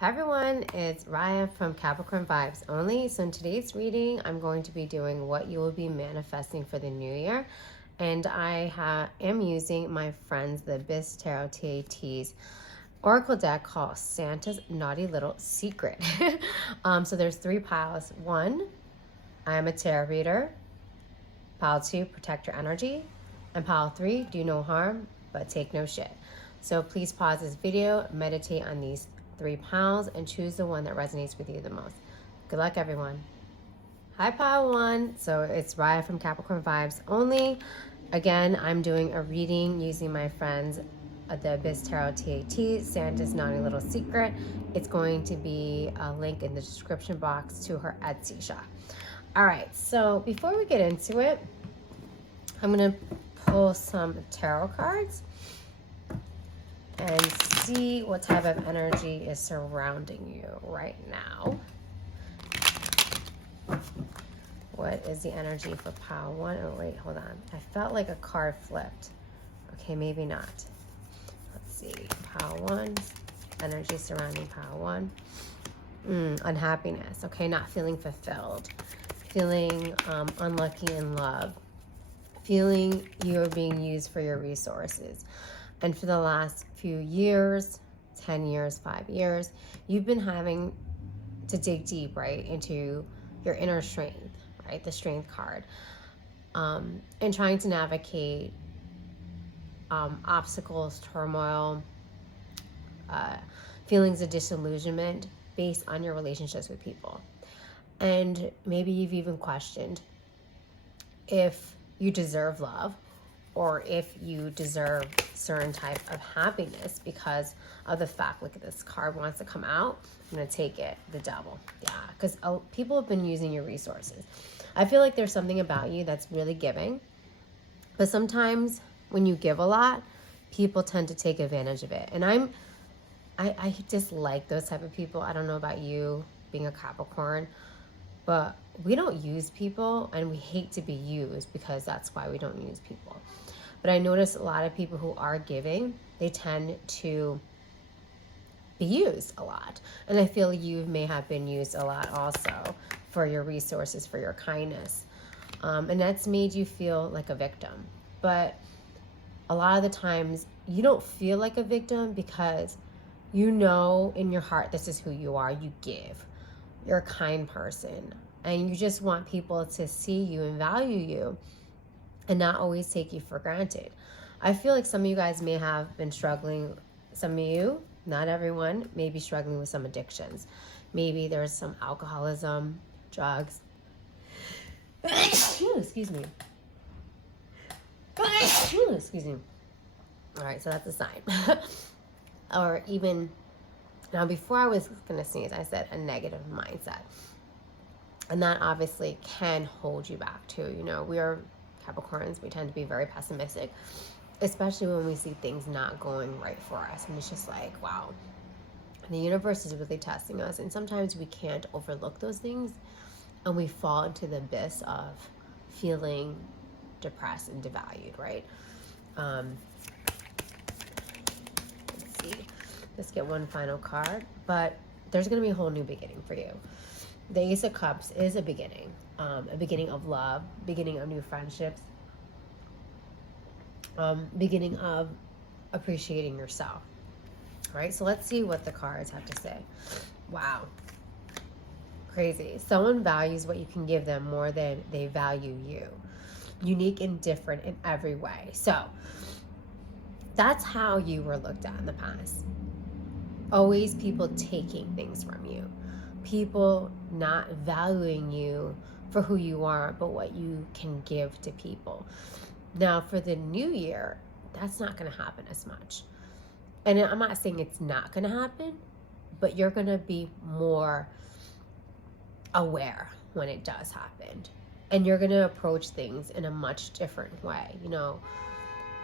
Hi everyone, it's Raya from Capricorn Vibes Only. So in today's reading, I'm going to be doing what you will be manifesting for the new year. And I am using my friends, the Biz Tarot TAT's Oracle deck called Santa's Naughty Little Secret. So there's 3 piles. 1, I am a tarot reader. Pile 2, protect your energy. And pile 3, do no harm, but take no shit. So please pause this video, meditate on these 3 piles, and choose the one that resonates with you the most. Good luck, everyone. Hi, pile 1. So it's Raya from Capricorn Vibes Only. Again, I'm doing a reading using my friends at the Biz Tarot TAT, Santa's Naughty Little Secret. It's going to be a link in the description box to her Etsy shop. All right, so before we get into it, I'm going to pull some tarot cards and see what type of energy is surrounding you right now. What is the energy for pile 1? Oh, wait, hold on. I felt like a card flipped. Okay, maybe not. Let's see. Pile 1. Energy surrounding pile 1. Unhappiness. Okay, not feeling fulfilled. Feeling unlucky in love. Feeling you're being used for your resources. And for the last few years, 10 years, 5 years, you've been having to dig deep, right, into your inner strength, right, the strength card, and trying to navigate obstacles, turmoil, feelings of disillusionment based on your relationships with people. And maybe you've even questioned if you deserve love, or if you deserve certain type of happiness because of the fact, look at this card wants to come out. I'm going to take it, the devil. Yeah, because people have been using your resources. I feel like there's something about you that's really giving. But sometimes when you give a lot, people tend to take advantage of it. And I dislike those type of people. I don't know about you being a Capricorn, but we don't use people, and we hate to be used because that's why we don't use people. But I notice a lot of people who are giving, they tend to be used a lot. And I feel you may have been used a lot also for your resources, for your kindness. And that's made you feel like a victim. But a lot of the times you don't feel like a victim because you know in your heart this is who you are. You give. You're a kind person. And you just want people to see you and value you and not always take you for granted. I feel like some of you guys may have been struggling. Some of you, not everyone, may be struggling with some addictions. Maybe there's some alcoholism, drugs. Excuse me. Excuse me. All right, so that's a sign. Or even, now before I was going to sneeze, I said a negative mindset. And that obviously can hold you back too. You know, we are Capricorns. We tend to be very pessimistic, especially when we see things not going right for us. And it's just like, wow, the universe is really testing us. And sometimes we can't overlook those things, and we fall into the abyss of feeling depressed and devalued, right? Let's see. Let's get one final card. But there's going to be a whole new beginning for you. The Ace of Cups is a beginning of love, beginning of new friendships, beginning of appreciating yourself. All right, so let's see what the cards have to say. Wow, crazy. Someone values what you can give them more than they value you. Unique and different in every way. So that's how you were looked at in the past. Always people taking things from you. People not valuing you for who you are, but what you can give to people. Now, for the new year, that's not going to happen as much. And I'm not saying it's not going to happen, but you're going to be more aware when it does happen. And you're going to approach things in a much different way. You know,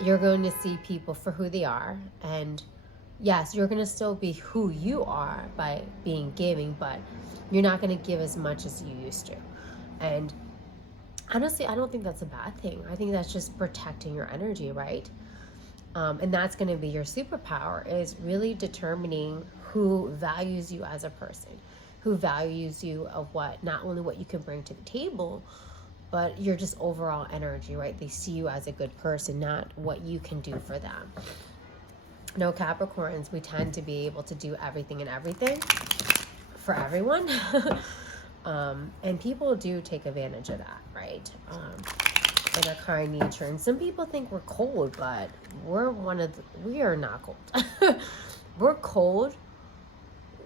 you're going to see people for who they are, and yes, you're going to still be who you are by being giving, but you're not going to give as much as you used to. And honestly, I don't think that's a bad thing. I think that's just protecting your energy, right? And that's going to be your superpower, is really determining who values you as a person, who values you of what, not only what you can bring to the table, but your just overall energy, right? They see you as a good person, not what you can do for them. No, Capricorns, we tend to be able to do everything and everything for everyone. And people do take advantage of that, right? In our kind nature. And some people think we're cold, but we are not cold. We're cold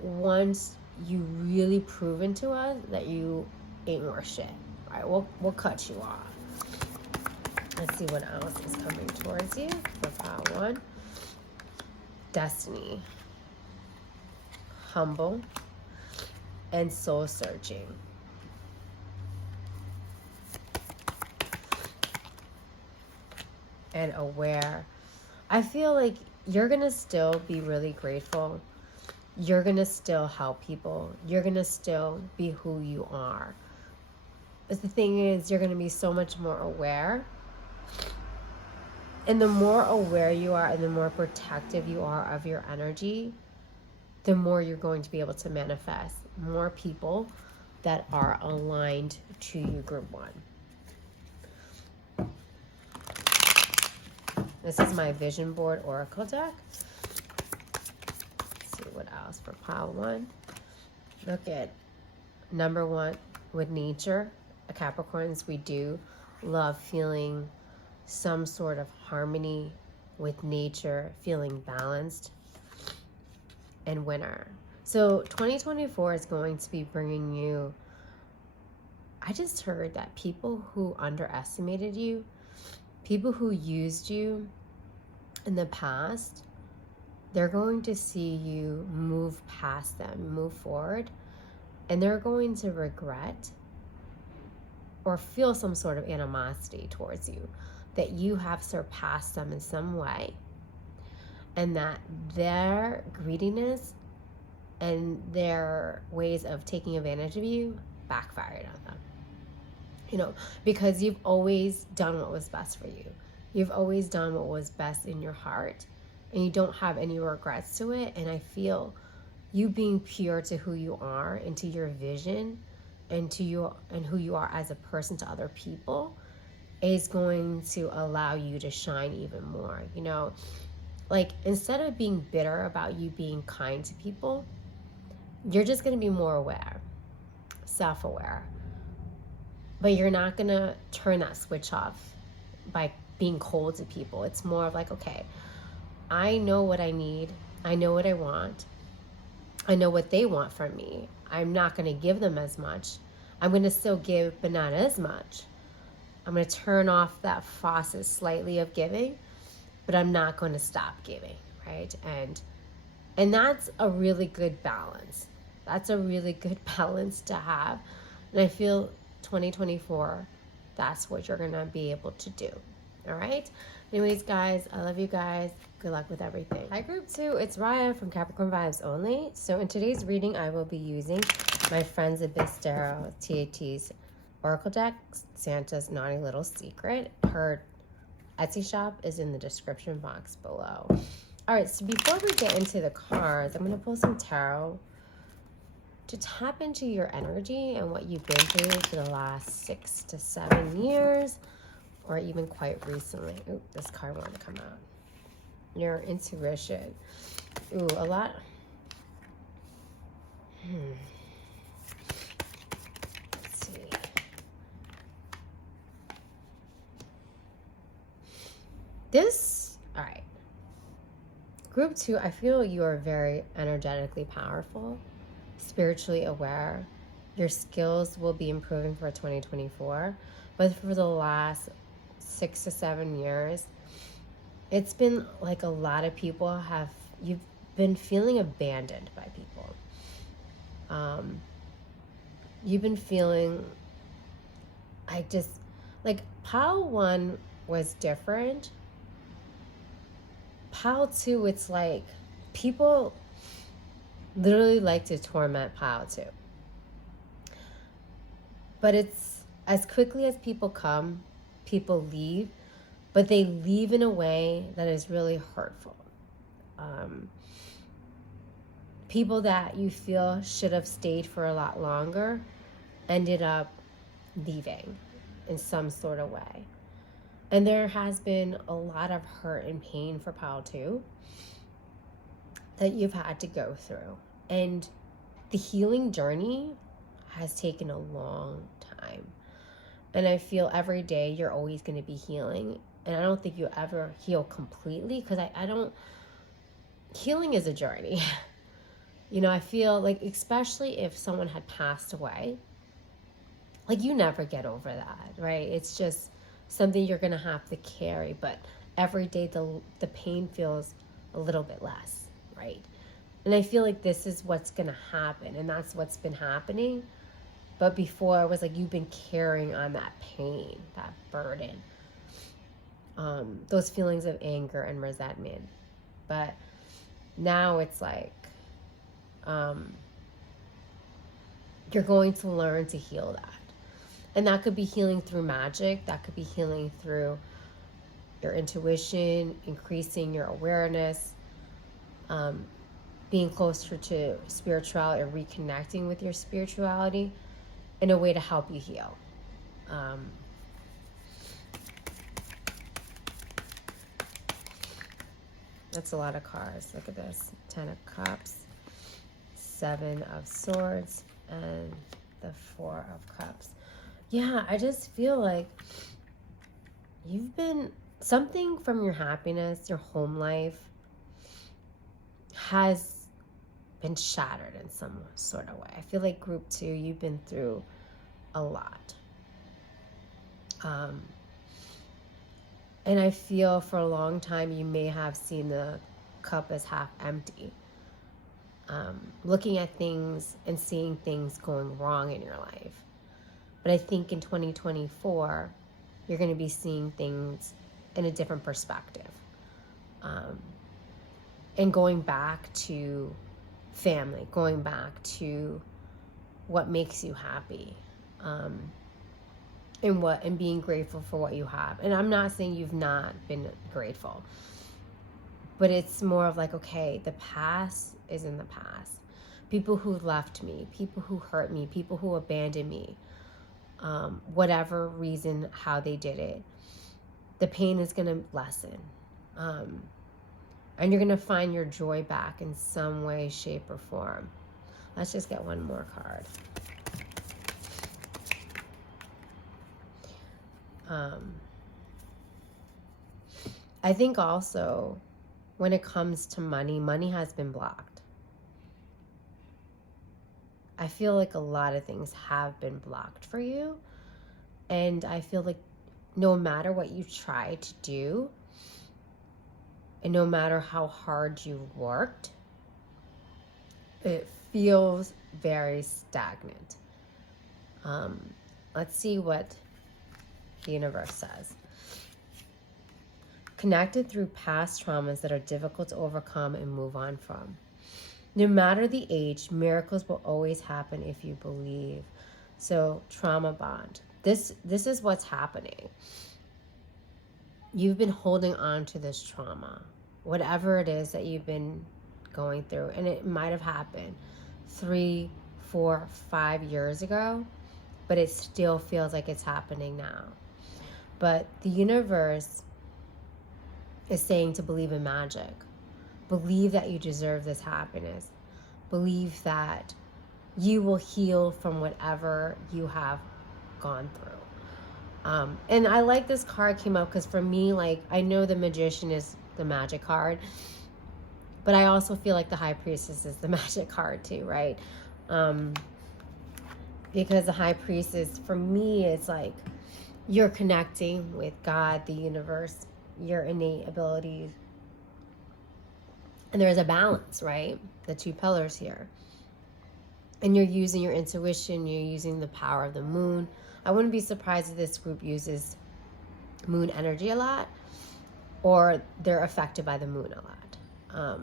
once you really proven to us that you ain't worth shit. All right, we'll cut you off. Let's see what else is coming towards you for pile 1. Destiny, humble, and soul searching. And aware. I feel like you're gonna still be really grateful. You're gonna still help people. You're gonna still be who you are. But the thing is, you're gonna be so much more aware. And the more aware you are and the more protective you are of your energy, the more you're going to be able to manifest more people that are aligned to you, group 1. This is my vision board oracle deck. Let's see what else for pile 1. Look at number 1 with nature. Capricorns, we do love feeling some sort of harmony with nature, feeling balanced, and winter. So 2024 is going to be bringing you, I just heard that people who underestimated you, people who used you in the past, they're going to see you move past them, move forward, and they're going to regret or feel some sort of animosity towards you, that you have surpassed them in some way, and that their greediness and their ways of taking advantage of you backfired on them. You know, because you've always done what was best for you. You've always done what was best in your heart, and you don't have any regrets to it. And I feel you being pure to who you are and to your vision and to you and who you are as a person to other people is going to allow you to shine even more. You know, like instead of being bitter about you being kind to people, you're just going to be more aware, self-aware. But you're not going to turn that switch off by being cold to people. It's more of like, okay, I know what I need. I know what I want. I know what they want from me. I'm not going to give them as much. I'm going to still give, but not as much. I'm going to turn off that faucet slightly of giving, but I'm not going to stop giving, right? And that's a really good balance. That's a really good balance to have. And I feel 2024, that's what you're going to be able to do. All right? Anyways, guys, I love you guys. Good luck with everything. Hi, group 2. It's Raya from Capricorn Vibes Only. So in today's reading, I will be using my friend's Abistero TAT's Oracle deck, Santa's Naughty Little Secret. Her Etsy shop is in the description box below. All right, so before we get into the cards, I'm going to pull some tarot to tap into your energy and what you've been through for the last 6 to 7 years, or even quite recently. Ooh, this card wanted to come out. Your intuition. Ooh, a lot. Let's see. All right. Group 2, I feel you are very energetically powerful, spiritually aware. Your skills will be improving for 2024. But for the last 6 to 7 years, it's been like a lot of people you've been feeling abandoned by people. You've been feeling like pile 1 was different. Pile 2, it's like people literally like to torment pile 2. But it's as quickly as people come, people leave, but they leave in a way that is really hurtful. people that you feel should have stayed for a lot longer ended up leaving in some sort of way. And there has been a lot of hurt and pain for Pile 2 that you've had to go through. And the healing journey has taken a long time. And I feel every day you're always going to be healing. And I don't think you ever heal completely, because I don't, healing is a journey. You know, I feel like, especially if someone had passed away, like you never get over that, right? It's just something you're going to have to carry. But every day the pain feels a little bit less, right? And I feel like this is what's going to happen. And that's what's been happening. But before, it was like you've been carrying on that pain, that burden, those feelings of anger and resentment. But now it's like you're going to learn to heal that. And that could be healing through magic. That could be healing through your intuition, increasing your awareness, being closer to spirituality, or reconnecting with your spirituality in a way to help you heal. That's a lot of cards. Look at this. 10 of Cups, 7 of Swords, and the 4 of Cups. Yeah, I just feel like you've been, something from your happiness, your home life, has been shattered in some sort of way. I feel like group 2, you've been through a lot. And I feel for a long time you may have seen the cup as half empty. Looking at things and seeing things going wrong in your life. But I think in 2024, you're going to be seeing things in a different perspective. And going back to family, going back to what makes you happy. And being grateful for what you have. And I'm not saying you've not been grateful. But it's more of like, okay, the past is in the past. People who left me, people who hurt me, people who abandoned me, whatever reason, how they did it, the pain is going to lessen. And you're going to find your joy back in some way, shape, or form. Let's just get one more card. I think also when it comes to money, money has been blocked. I feel like a lot of things have been blocked for you. And I feel like no matter what you try to do, and no matter how hard you've worked, it feels very stagnant. Let's see what the universe says. Connected through past traumas that are difficult to overcome and move on from. No matter the age, miracles will always happen if you believe. So, trauma bond. This is what's happening. You've been holding on to this trauma, whatever it is that you've been going through, and it might have happened 3, 4, 5 years ago, but it still feels like it's happening now. But the universe is saying to believe in magic. Believe that you deserve this happiness. Believe that you will heal from whatever you have gone through. And I like this card came up because for me, like, I know the Magician is the magic card, but I also feel like the High Priestess is the magic card too, right? Because the High Priestess, for me, it's like you're connecting with God, the universe, your innate abilities. And there's a balance, right? The 2 pillars here. And you're using your intuition, you're using the power of the moon. I wouldn't be surprised if this group uses moon energy a lot, or they're affected by the moon a lot.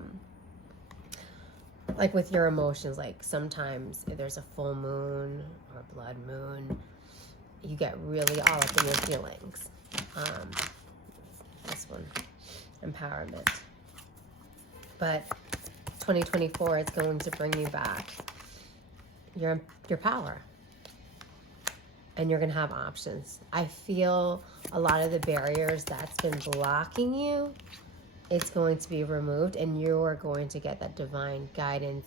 Like with your emotions, like sometimes if there's a full moon or blood moon, you get really all up in your feelings. This one, empowerment. But 2024 is going to bring you back your power. And you're going to have options. I feel a lot of the barriers that's been blocking you, it's going to be removed, and you're going to get that divine guidance,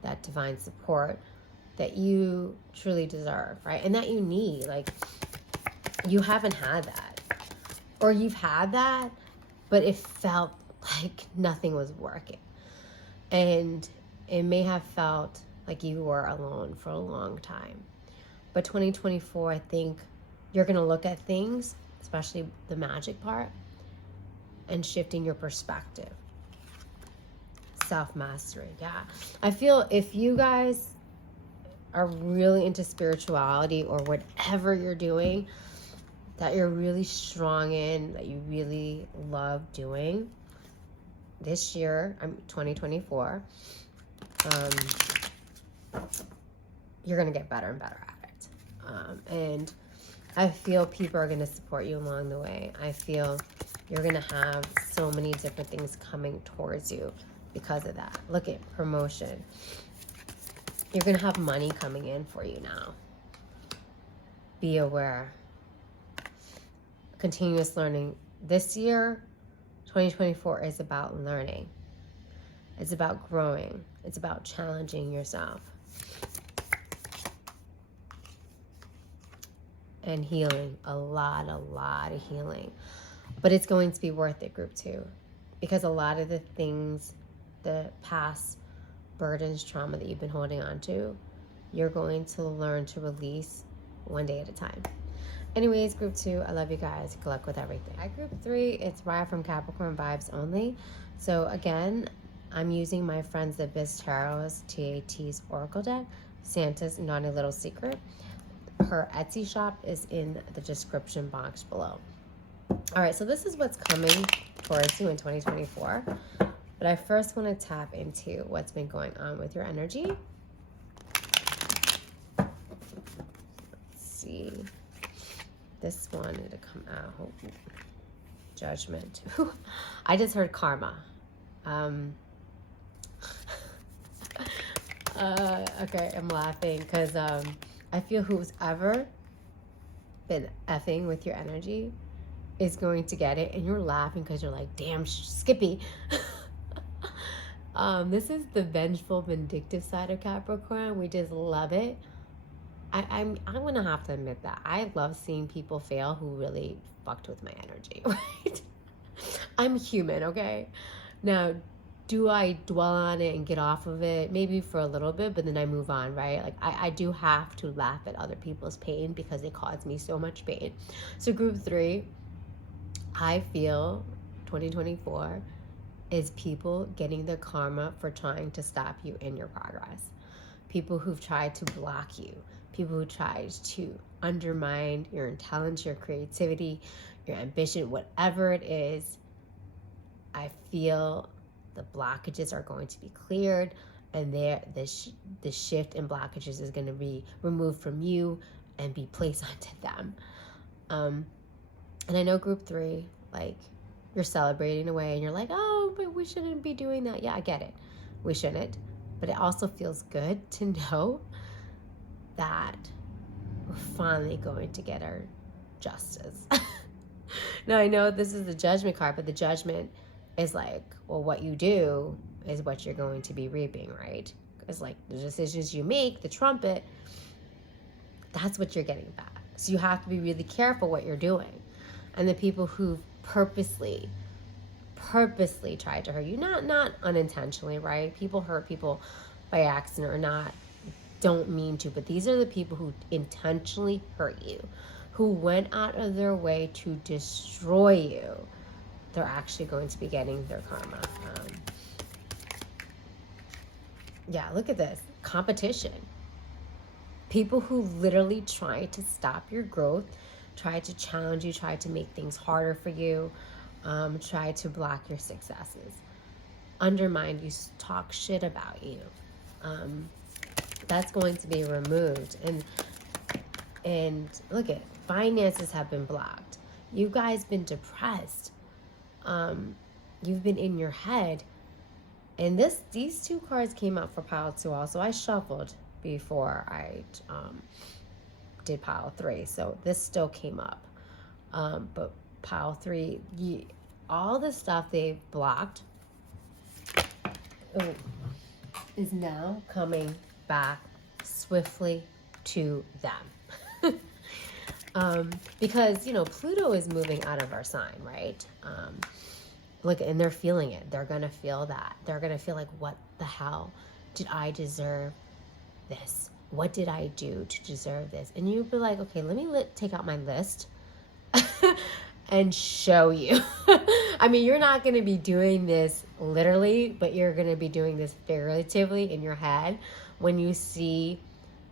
that divine support that you truly deserve, right? And that you need. Like, you haven't had that. Or you've had that, but it felt like nothing was working. And it may have felt like you were alone for a long time. But 2024, I think you're going to look at things, especially the magic part, and shifting your perspective. Self-mastery, yeah. I feel if you guys are really into spirituality or whatever you're doing, that you're really strong in, that you really love doing, this year, 2024, you're going to get better and better at it. And I feel people are going to support you along the way. I feel you're going to have so many different things coming towards you because of that. Look at promotion. You're going to have money coming in for you now. Be aware. Continuous learning. This year, 2024 is about learning. It's about growing. It's about challenging yourself. And healing, a lot of healing. But it's going to be worth it, group 2, because a lot of the things, the past burdens, trauma that you've been holding on to, you're going to learn to release one day at a time. Anyways, group 2, I love you guys. Good luck with everything. At group 3, it's Raya from Capricorn Vibes only. So again, I'm using my friends the Biz Tarot's TAT's Oracle deck, Santa's Naughty Little Secret. Her Etsy shop is in the description box below. All right, so this is what's coming towards you in 2024. But I first want to tap into what's been going on with your energy. Let's see. This wanted to come out. Judgment. I just heard karma. Okay, I'm laughing because I feel who's ever been effing with your energy is going to get it, and you're laughing because you're like, damn, Skippy. This is the vengeful, vindictive side of Capricorn. We just love it. I'm gonna have to admit that I love seeing people fail who really fucked with my energy, right? I'm human, okay? Now, do I dwell on it and get off of it? Maybe for a little bit, but then I move on, right? Like, I do have to laugh at other people's pain because it caused me so much pain. So group 3, I feel 2024 is people getting the karma for trying to stop you in your progress. People who've tried to block you. People who tried to undermine your intelligence, your creativity, your ambition, whatever it is. I feel the blockages are going to be cleared, and the shift in blockages is going to be removed from you and be placed onto them. And I know group 3, like, you're celebrating away and you're like, oh, but we shouldn't be doing that. Yeah, I get it. We shouldn't. But it also feels good to know that we're finally going to get our justice. Now, I know this is the judgment card, but the judgment is like, well, what you do is what you're going to be reaping, right? It's like the decisions you make, the trumpet, that's what you're getting back. So you have to be really careful what you're doing. And the people who purposely tried to hurt you, not unintentionally, right? People hurt people by accident or not, don't mean to, but these are the people who intentionally hurt you, who went out of their way to destroy you. They're actually going to be getting their karma. Yeah, look at this. Competition. People who literally try to stop your growth, try to challenge you, try to make things harder for you, try to block your successes, undermine you, talk shit about you. That's going to be removed. And look at, finances have been blocked. You guys been depressed. You've been in your head. And these two cards came up for pile 2 also. I shuffled before I did pile 3, so this still came up. But pile 3, all the stuff they've blocked is now coming back swiftly to them. Because, Pluto is moving out of our sign, right? Look, and they're feeling it. They're going to feel that. They're going to feel like, what the hell? Did I deserve this? What did I do to deserve this? And you'd be like, okay, let me take out my list and show you. I mean, you're not going to be doing this literally, but you're going to be doing this figuratively in your head when you see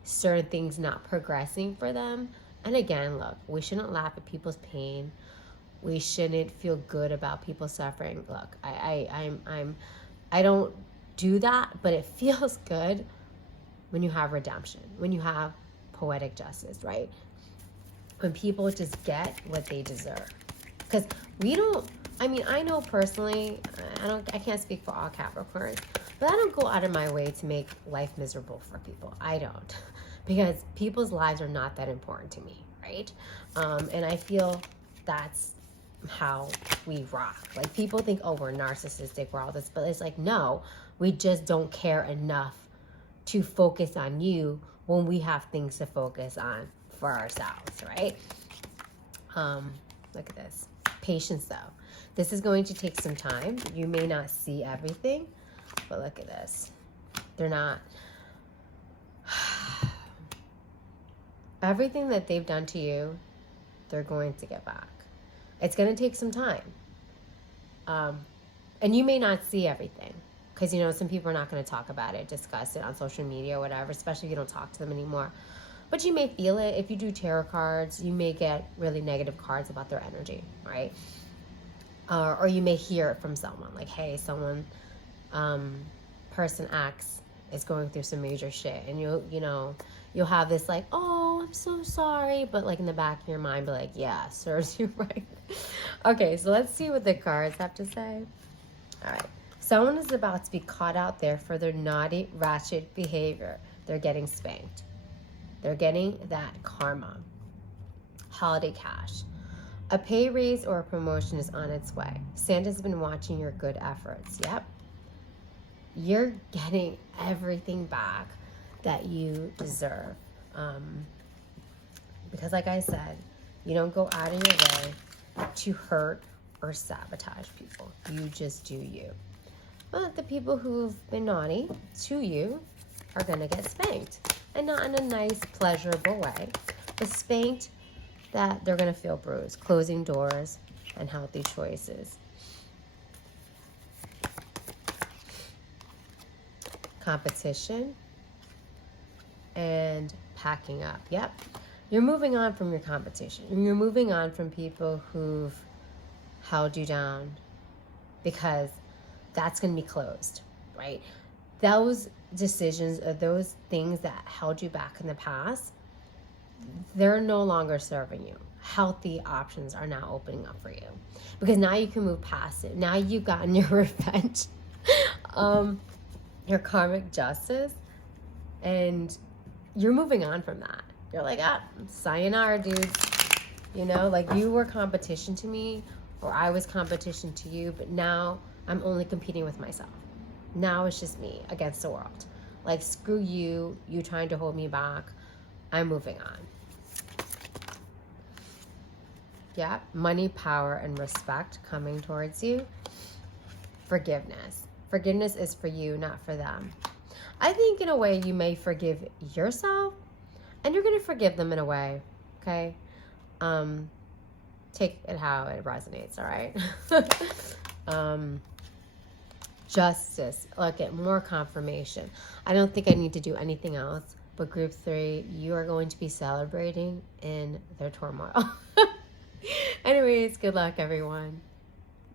certain things not progressing for them. And again, look, we shouldn't laugh at people's pain. We shouldn't feel good about people suffering. Look, I don't do that, but it feels good when you have redemption, when you have poetic justice, right? When people just get what they deserve. Because I know personally, I can't speak for all Capricorns, but I don't go out of my way to make life miserable for people. I don't. Because people's lives are not that important to me, right? And I feel that's how we rock. Like, people think, oh, we're narcissistic, we're all this, but it's like, no, we just don't care enough to focus on you when we have things to focus on for ourselves, right? Look at this. Patience, though. This is going to take some time. You may not see everything, but look at this. They're not... Everything that they've done to you, they're going to get back. It's going to take some time. And you may not see everything. Because, some people are not going to talk about it, discuss it on social media or whatever, especially if you don't talk to them anymore. But you may feel it. If you do tarot cards, you may get really negative cards about their energy, right? Or you may hear it from someone. Like, hey, person X is going through some major shit. And you'll have this like, oh, I'm so sorry. But like in the back of your mind, be like, yeah, serves you right. Okay, so let's see what the cards have to say. All right. Someone is about to be caught out there for their naughty, ratchet behavior. They're getting spanked. They're getting that karma. Holiday cash. A pay raise or a promotion is on its way. Santa's been watching your good efforts. Yep. You're getting everything back that you deserve. Because like I said, you don't go out of your way to hurt or sabotage people. You just do you. But the people who've been naughty to you are going to get spanked. And not in a nice, pleasurable way, but spanked that they're going to feel bruised. Closing doors and healthy choices. Competition and packing up. Yep. You're moving on from your competition. You're moving on from people who've held you down, because that's going to be closed, right? Those decisions or those things that held you back in the past, they're no longer serving you. Healthy options are now opening up for you, because now you can move past it. Now you've gotten your revenge, your karmic justice, and you're moving on from that. You're like, sayonara, dudes. Like, you were competition to me, or I was competition to you, but now I'm only competing with myself. Now it's just me against the world. Like, screw you, you trying to hold me back. I'm moving on. Yeah, money, power, and respect coming towards you. Forgiveness. Forgiveness is for you, not for them. I think in a way you may forgive yourself, and you're going to forgive them in a way, okay? Take it how it resonates, all right? Justice. Look at more confirmation. I don't think I need to do anything else, but group 3, you are going to be celebrating in their turmoil. Anyways, good luck, everyone.